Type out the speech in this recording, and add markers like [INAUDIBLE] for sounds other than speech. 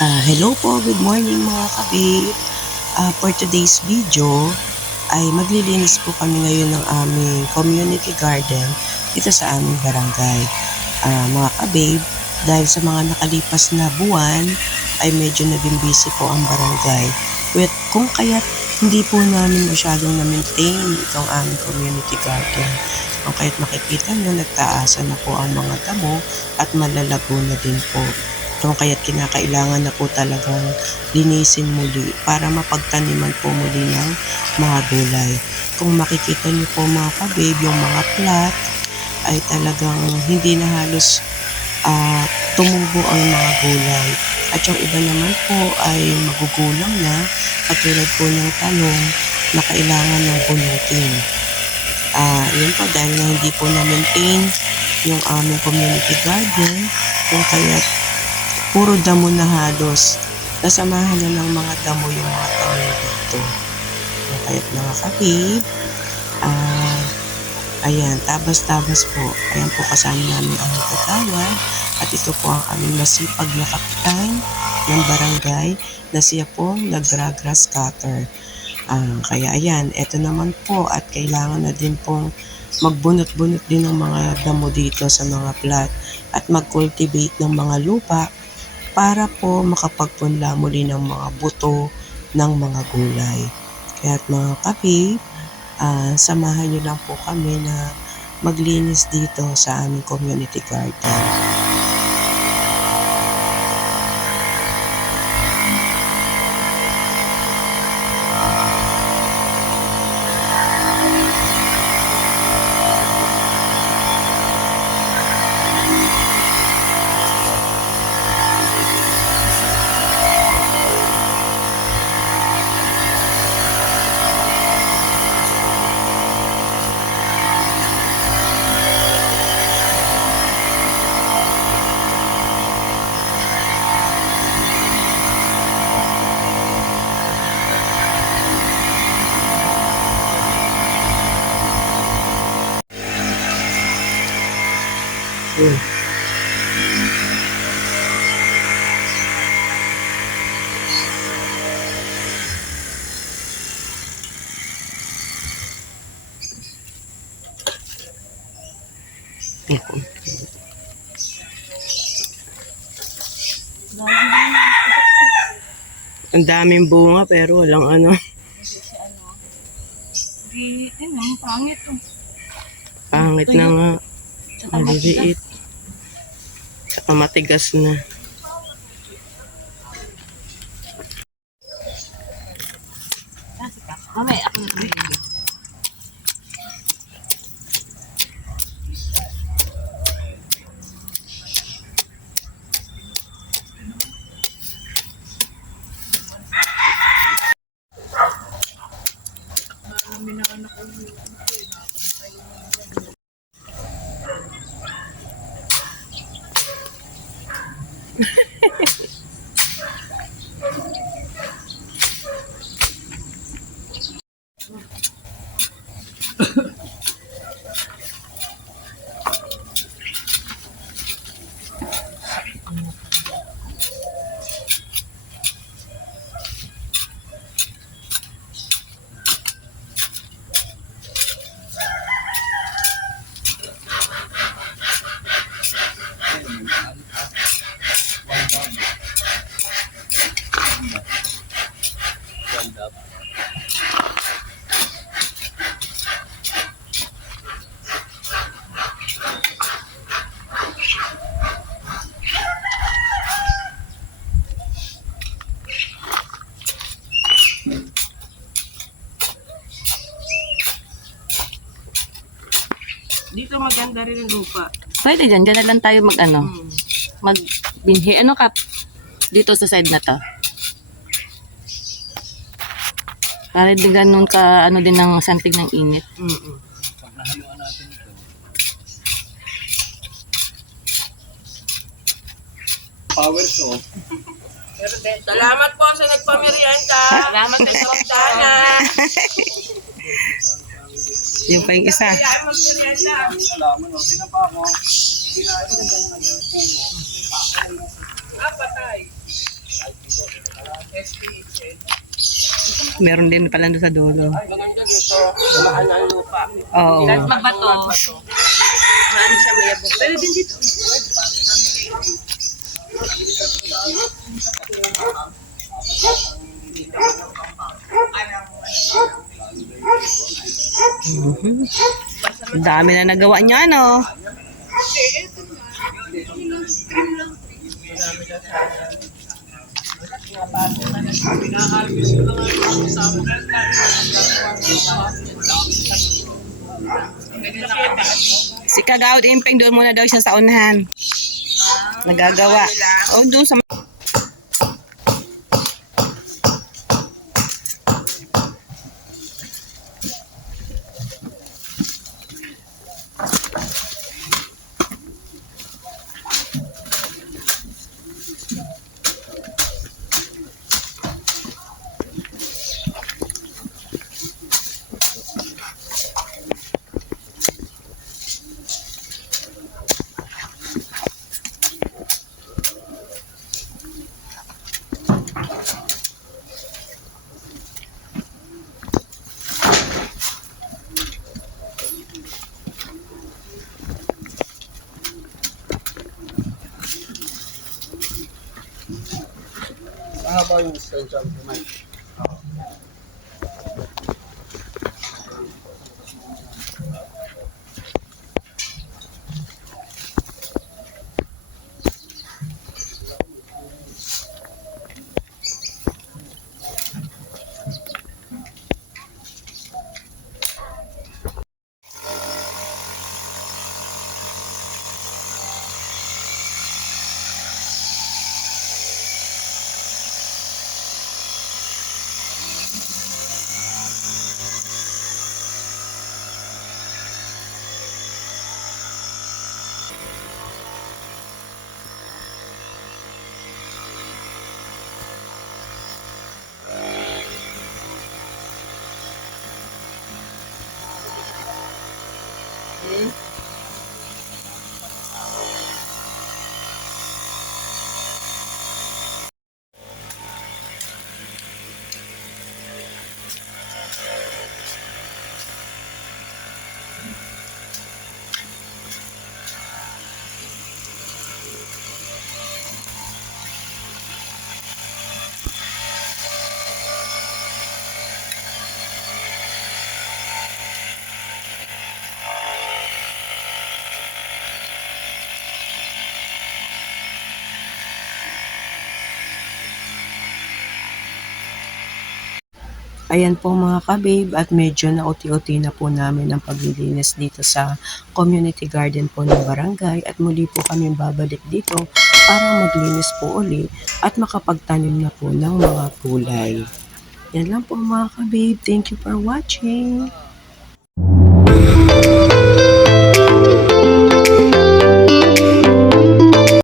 Ah, hello po, good morning mga kababe. Ah, for today's video ay maglilinis po kami ngayon ng aming community garden dito sa aming barangay. Ah, mga kababe, dahil sa mga nakalipas na buwan ay medyo naging busy po ang barangay. With, kung kaya hindi po namin masyadong na-maintain itong aming community garden. Kung kaya't makikita nyo, nagtaasan na po ang mga damo at malalago na din po. Kung kaya't kinakailangan na po talagang linisin muli para mapagtaniman po muli ng mga gulay. Kung makikita niyo po mga kababe, yung mga plat ay talagang hindi na halos ah, tumubo ang mga gulay. At yung iba naman po ay magugulang na katulad po ng talong na kailangan ng bunutin. Ah, yun po dahil nga hindi po na-maintain yung aming community garden kung kaya puro damo na halos. Nasamahan na ng mga damo yung mga tanim dito. Kaya't mga kapib, ah, ayan, tabas-tabas po. Ayan po kasama namin ang nagtatawad. At ito po ang aming masipag na kapitan ng barangay na siya po nag-grass cutter. Ah, kaya ayan, eto naman po at kailangan na din pong magbunot-bunot din ng mga damo dito sa mga plat at mag-cultivate ng mga lupa para po makapagpunla muli ng mga buto ng mga gulay. Kaya mga kapi, ah, samahan niyo lang po kami na maglinis dito sa aming community garden. Yun. Ang daming bunga pero walang ano. Di, ano, pangit to. Pangit na nga. Maliliit. Saka matigas na. Maganda rin ang lupa. Pwede dyan, dyan na lang tayo mag ano, Hmm. mag binhi. Ano ka? Dito sa side na to. Para di ganun ka, ano din ng santig ng init. Mm-mm. Power so. Salamat po sa nagpamerienda. Salamat sa samtana. [LAUGHS] Yung pa yung isa. Meron din pala sa dulo. Maganda dito, maano ang lupa. Oo. Mabato. Maano siya mayabong. Pero din dito. Mhm. Ang dami na nagawa niya, no? Si Kagawad Impeng doon muna daw siya sa unahan. Nagagawa. O, doon sa... habang sensor kumain. Bye. Ayan po mga kabib at medyo nauti-uti na po namin ang paglilinis dito sa community garden po ng barangay at muli po kami babalik dito para maglinis po uli at makapagtanim na po ng mga gulay. Yan lang po mga kabib. Thank you for watching.